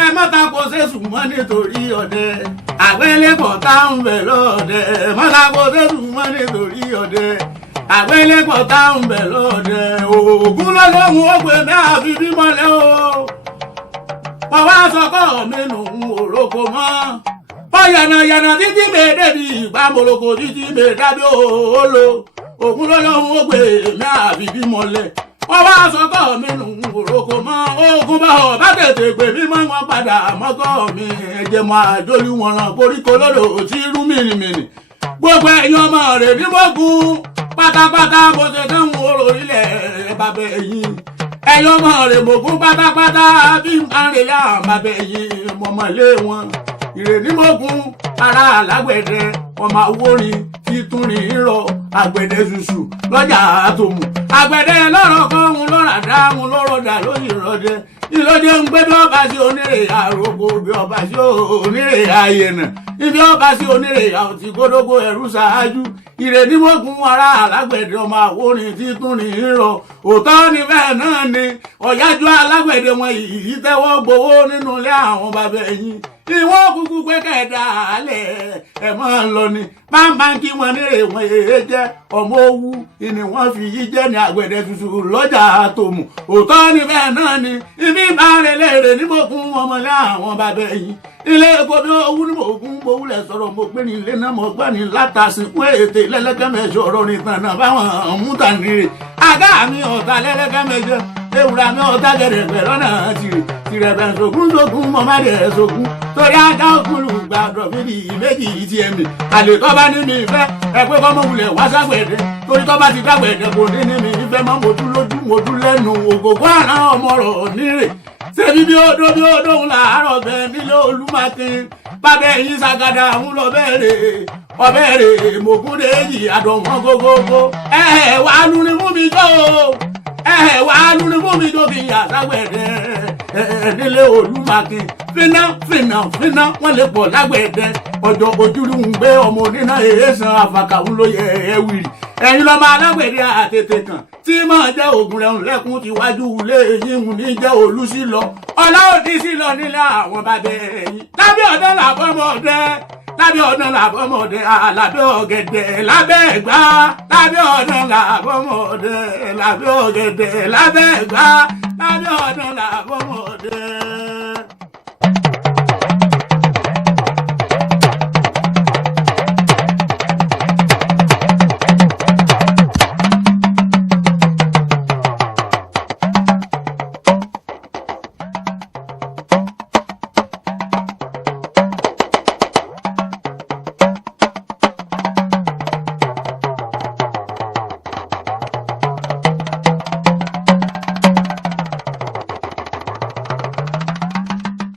ẹ mọ́ta kó sẹ́sùn mọ́ nítorí ọdẹ àgbélébọ̀ táwọn bẹ̀ lọ́ọ̀dẹ ẹ mọ́ta kó sẹ́sùn mọ́ nítorí ọdẹ àgbélébọ̀ táwọn bẹ̀ lọ́ọ̀dẹ ògún lọ́lọ́run ó pè mí àfi bímọ́lẹ̀ o wọ́n wá sọ́kọ́ mi nù òrókò mọ́ ọ̀yànàyànà títí mèdèbí ìpamọ́lòkò títí mèdàbí òòlò ògún lọ́lọ́run ó pè mí àfi bímọ́lẹ̀ wọ́n wá sọ́kọ́ mi nù òrókò mọ́ ogun bá ọ̀ bá tètè pè mí mọ́ wọn padà mọ́kọ́ mi ẹ̀jẹ̀ mọ́ àjọlù wọn ràn koríko lọ́dọ̀ tí rú mìnìmìnì gbogbo ẹ̀yin ọmọ rẹ̀ ní mọ́gun pátápátá bó ṣe dáhùn oró ilẹ̀ bàbá ẹ̀yìn ẹ̀yin ọmọ rẹ̀ mọ́gun pátápátá bí àrè yá bàbá ẹ̀yìn mọ̀mọ́lé wọn ìrèní mọ́gun ara alágbẹ̀dẹ ọmọ awórin títúrin rọ àgbẹ̀dẹ ṣùṣù lọ́jà àtòmù àgbẹ̀dẹ lọ́rọ̀ kan ń lọ́rà dá ń lọ́rọ̀ dà lóyè ìrọ̀dẹ ìrọ̀dẹ ń gbé bí ọba sí onírè àròkọ bí ọba sí onírè àyẹ̀nà ibi ọba sí onírè àwòtí gódógó ẹ̀rú ṣáájú ìrèní mọ́gun ara alágbẹ̀dẹ ọmọ àwòrin títúrin rọ òótọ́ ni bẹ́ẹ̀ náà ni ọ̀yájú alágbẹ̀dẹ wọn yìí tẹ́wọ́ gbowó nínú ilé àwọn bàbá ẹ̀yìn ìwọ́n kúkú pé kẹ̀dá alẹ̀ ẹ̀ máa ń lọ ni báńbáńkì wọn nírè wọn èé jẹ́ ọmọ owú ni wọ́n fi yí jẹ́ ní àgbẹ̀dẹ tuntun lọ́jà àtòmù òótọ́ ni bẹ́ẹ̀ náà ni ibi ìbára léèrè ní mọ̀kún ọmọlé àwọn bàbá ẹ̀yìn ilé epo bí owú ní mọ̀kún gbowúlẹ̀ sọ̀rọ̀ mo gbé ní ilé náà mo gbọ́ ní látàsínkún ètè lẹ́lẹ́kẹ́mẹ́sọ ọ̀rọ̀ ní tànà báwọn múta nírè àgá mi ọ̀tá lẹ́lẹ́kẹ́mẹ́sọ ewúra mi ọ̀tá gẹ̀rẹ̀gbẹ̀ lọ́nà tìrẹ̀bẹ̀ sókún mọ́ má dẹ̀ sókún torí ajá òkúlù gbàdọ̀ fìdí méjì tí ẹ̀mí àlè tó bá ní mi ìfẹ́ ẹ pé kọ́ mọ́ wulẹ̀ wá ságbẹ̀dẹ torí tó bá ti dágbẹ̀dẹ kò ní mi ìfẹ́ mọ́ mojú lójú mojú lẹ́nu ògògó àrà ọmọ rọ̀ nírè ṣebí bí odó ń làárọ̀ bẹ́ẹ̀ nílé Olúmákin bàbá ẹ̀yìn Sàgàdà ń lọ bẹ́ẹ̀rẹ̀ mògúndé yìí àdọ̀wọ́n gógógó wàá lu ni mú mi jó wàá lu ni mú mi jó kí n yà ságbẹ̀dẹ nílé Olúmákin fínà wọ́n lè pọ̀ lágbẹ̀dẹ ọjọ́ ojúlù ń gbé ọmọ oníná èèsàn àfàkàwùn ló yẹ wìrì ẹ̀yin lọ́mọ alágbẹ̀dẹ àtètè kan tí máa jẹ́ ògùn rẹ̀ lẹ́kùn ti wájú ilé yín ní jẹ́ Olúsí lọ ọlá òdì sí lọ nílé àwọn bàbá ẹ̀yìn lábẹ́ ọ̀dọ́ làbọ́mọdé lábẹ́ ọ̀dọ́ làbọ́mọdé lábẹ́ ọ̀gẹ̀dẹ̀ lábẹ́ ẹ̀gbá lábẹ́ ọ̀dọ́ làbọ́mọdé lábẹ́ ọ̀gẹ̀dẹ̀ lábẹ́ ẹ̀gbá lábẹ́ ọ̀dọ́ làbọ́mọdé.